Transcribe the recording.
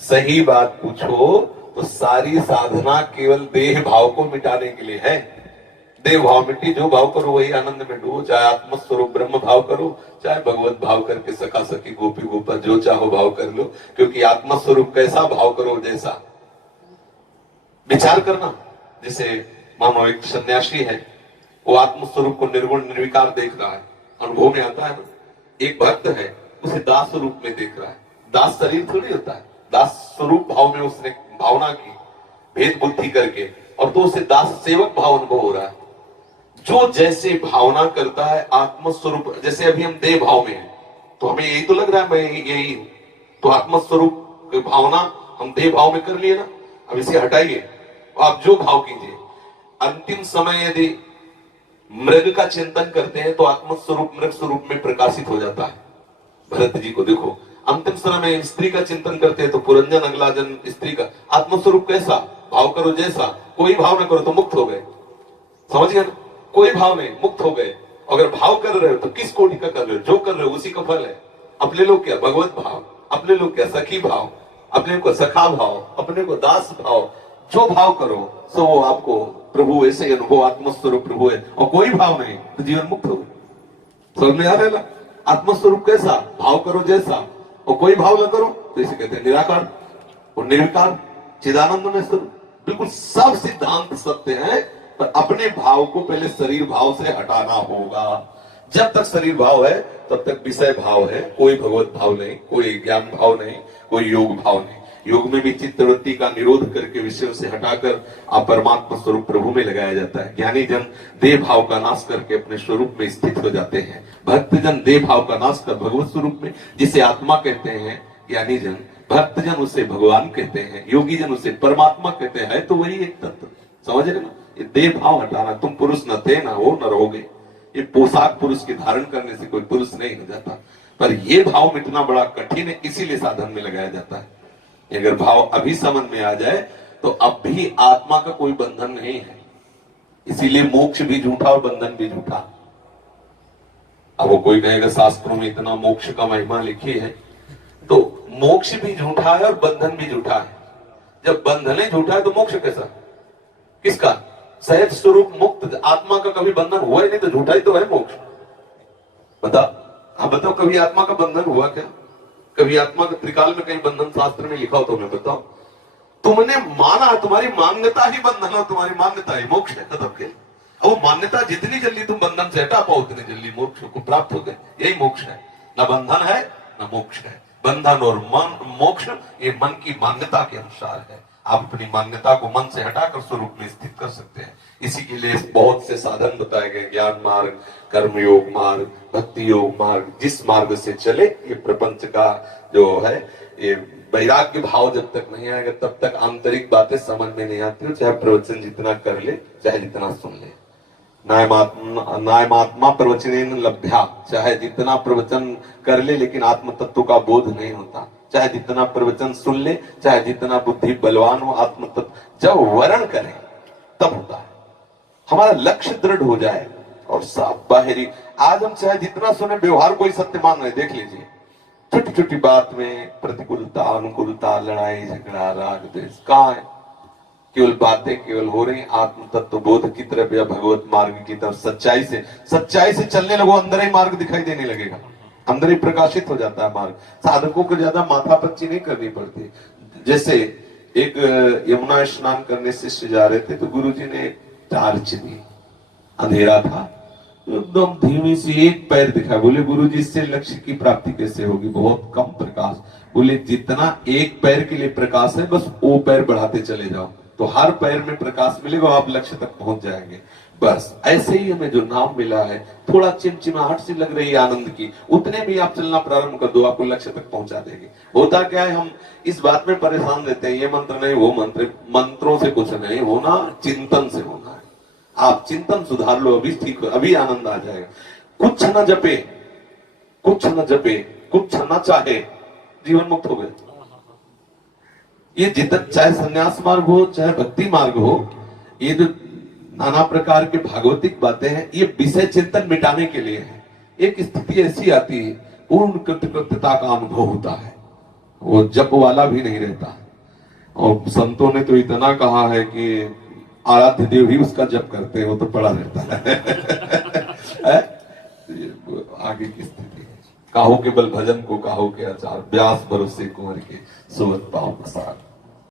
सही बात पूछो तो सारी साधना केवल देह भाव को मिटाने के लिए है। देह भाव मिट्टी, जो भाव करो वही आनंद में डूबो, चाहे आत्मस्वरूप ब्रह्म भाव करो, चाहे भगवत भाव करके सखा सखी गोपी गोपा जो चाहो भाव कर लो, क्योंकि आत्मस्वरूप कैसा भाव करो जैसा। विचार करना, जैसे मानो एक सन्यासी है, वो आत्मस्वरूप को निर्गुण निर्विकार देख रहा है, अनुभव में आता है ना। एक भक्त है, उसे दास रूप में देख रहा है। दास शरीर थोड़ी होता है, दास स्वरूप भाव में उसने भावना की भेद बुद्धि करके, और तो उसे दास सेवक भाव अनुभव हो रहा है। जो जैसे भावना करता है आत्मस्वरूप, जैसे अभी हम देह भाव में हैं, तो हमें यही तो लग रहा है मैं यही हूं, तो आत्मस्वरूप की भावना हम देह भाव में कर लिए ना। अब इसे हटाइए, आप जो भाव कीजिए। अंतिम समय यदि मृग का चिंतन करते हैं तो आत्मस्वरूप मृग स्वरूप में प्रकाशित हो जाता है। भरत जी को देखो, अंतिम समय में स्त्री का चिंतन करते हैं तो पुरंजन अगला जन्म स्त्री का। आत्मस्वरूप कैसा भाव करो जैसा, कोई भाव ना करो तो मुक्त हो गए। समझ गए ना, कोई भाव नहीं, मुक्त हो गए। अगर भाव कर रहे हो तो किस कोटि का कर रहे हो, जो कर रहे हो उसी का फल है। अपने लोग क्या भगवत भाव, अपने लोग क्या सखी भाव, अपने को सखा भाव, अपने को दास भाव, जो भाव करो सो वो आपको प्रभु ऐसे ही अनुभव, आत्मस्वरूप प्रभु है। और कोई भाव नहीं तो जीवन मुक्त हो गए। समझ में आ रहा है? आत्मस्वरूप कैसा भाव करो जैसा, और कोई भाव ना करो तो इसे कहते हैं निराकार और निर्विकार चिदानंद में स्वरूप। बिल्कुल सब सिद्धांत सत्य है, पर अपने भाव को पहले शरीर भाव से हटाना होगा। जब तक शरीर भाव है तब तक विषय भाव है, कोई भगवत भाव नहीं, कोई ज्ञान भाव नहीं, कोई योग भाव नहीं। योग में भी चित्तवृत्ति का निरोध करके विषयों से हटाकर आप परमात्मा स्वरूप प्रभु में लगाया जाता है। ज्ञानी जन देह भाव का नाश करके अपने स्वरूप में स्थित हो जाते हैं। भक्त जन देह भाव का नाश कर भगवत स्वरूप में, जिसे आत्मा कहते हैं ज्ञानी जन, भक्त जन उसे भगवान कहते हैं, योगी जन उसे परमात्मा कहते हैं। तो वही एक तत्व, समझ रहे ना। ये देह भाव हटाना, तुम पुरुष न थे ना हो न रहोगे। ये पोशाक पुरुष की धारण करने से कोई पुरुष नहीं हो जाता, पर ये भाव मिटना बड़ा कठिन है, इसीलिए साधन में लगाया जाता है। अगर भाव अभी समझ में आ जाए तो अब भी आत्मा का कोई बंधन नहीं है। इसीलिए मोक्ष भी झूठा और बंधन भी झूठा। अब वो कोई कहेगा शास्त्रों में इतना मोक्ष का महिमा लिखी है, तो मोक्ष भी झूठा है और बंधन भी झूठा है। जब बंधन ही झूठा है तो मोक्ष कैसा, किसका? सहज स्वरूप मुक्त आत्मा का कभी बंधन हुआ ही नहीं, तो झूठा ही तो है मोक्ष। बता, आप बताओ कभी आत्मा का बंधन हुआ क्या? कभी आत्मा का त्रिकाल में कहीं बंधन शास्त्र में लिखा हो तो मैं बताओ। तुमने माना, तुम्हारी मान्यता ही बंधन है, तुम्हारी मान्यता ही मोक्ष है। खत्म के अब वो मान्यता जितनी जल्दी तुम बंधन से हटा पाओ उतनी जल्दी मोक्ष को प्राप्त हो गए। यही मोक्ष है, न बंधन है न मोक्ष है। बंधन और मन मोक्ष ये मन की मान्यता के अनुसार है। आप अपनी मान्यता को मन से हटाकर स्वरूप में स्थित कर सकते हैं। इसी के लिए बहुत से साधन बताए गए, ज्ञान मार्ग, कर्म योग मार्ग, भक्ति योग मार्ग। जिस मार्ग से चले, ये प्रपंच का जो है ये वैराग्य भाव जब तक नहीं आएगा तब तक आंतरिक बातें समझ में नहीं आती। चाहे प्रवचन जितना कर ले, चाहे जितना सुन ले। नायमात्मा प्रवचनेन लभ्या, चाहे जितना प्रवचन कर ले लेकिन आत्म तत्व का बोध नहीं होता। चाहे जितना प्रवचन सुन ले, चाहे जितना बुद्धि बलवान हो, आत्म तत्व जब वर्ण करें तब होता है। हमारा लक्ष्य दृढ़ हो जाए और सब बाहरी, आज हम चाहे जितना सुने व्यवहार को ही सत्य मान रहे। देख लीजिए, छोटी छोटी बात में प्रतिकूलता अनुकूलता, लड़ाई झगड़ा राग द्वेष कहाँ है? केवल बातें केवल हो रही आत्म तत्व बोध की तरफ या भगवत मार्ग की तरफ। सच्चाई से चलने लगो, अंदर ही मार्ग दिखाई देने लगेगा, अंदर ही प्रकाशित हो जाता है मार्ग। साधकों को ज्यादा माथापच्ची नहीं करनी पड़ती। जैसे एक यमुना स्नान करने शिष्य जा रहे थे तो गुरुजी ने टार्च दी, अंधेरा था, एकदम धीमी सी एक पैर दिखा। बोले गुरुजी इससे लक्ष्य की प्राप्ति कैसे होगी, बहुत कम प्रकाश। बोले जितना एक पैर के लिए प्रकाश है बस वो पैर बढ़ाते चले जाओ तो हर पैर में प्रकाश मिलेगा, आप लक्ष्य तक पहुंच जाएंगे। बस ऐसे ही हमें जो नाम मिला है, थोड़ा चिमचिमाहट सी लग रही है आनंद की, उतने भी आप चलना प्रारंभ कर दो, आपको लक्ष्य तक पहुंचा देंगे। होता क्या है, हम इस बात में परेशान रहते हैं, ये मंत्र नहीं वो मंत्र। मंत्रों से कुछ नहीं होना, चिंतन से होना है। आप चिंतन सुधार लो, अभी ठीक हो, अभी आनंद आ जाएगा। कुछ न जपे, कुछ न जपे, कुछ न चाहे, जीवन मुक्त हो गए। ये जितना चाहे संन्यास मार्ग हो चाहे भक्ति मार्ग हो, ये जो नाना प्रकार के भागवतिक बातें हैं, ये विषय चिंतन मिटाने के लिए है। एक स्थिति ऐसी आती है, पूर्ण कृतकृत्यता का अनुभव होता है, वो जप वाला भी नहीं रहता। और संतों ने तो इतना कहा है कि आराध्य देव ही उसका जप करते हैं, वो तो पड़ा रहता है। आगे की स्थिति काहो के बल भजन को काहो के आचार, व्यास भरोसे कुंवर के सुवत पाओ प्रसाद।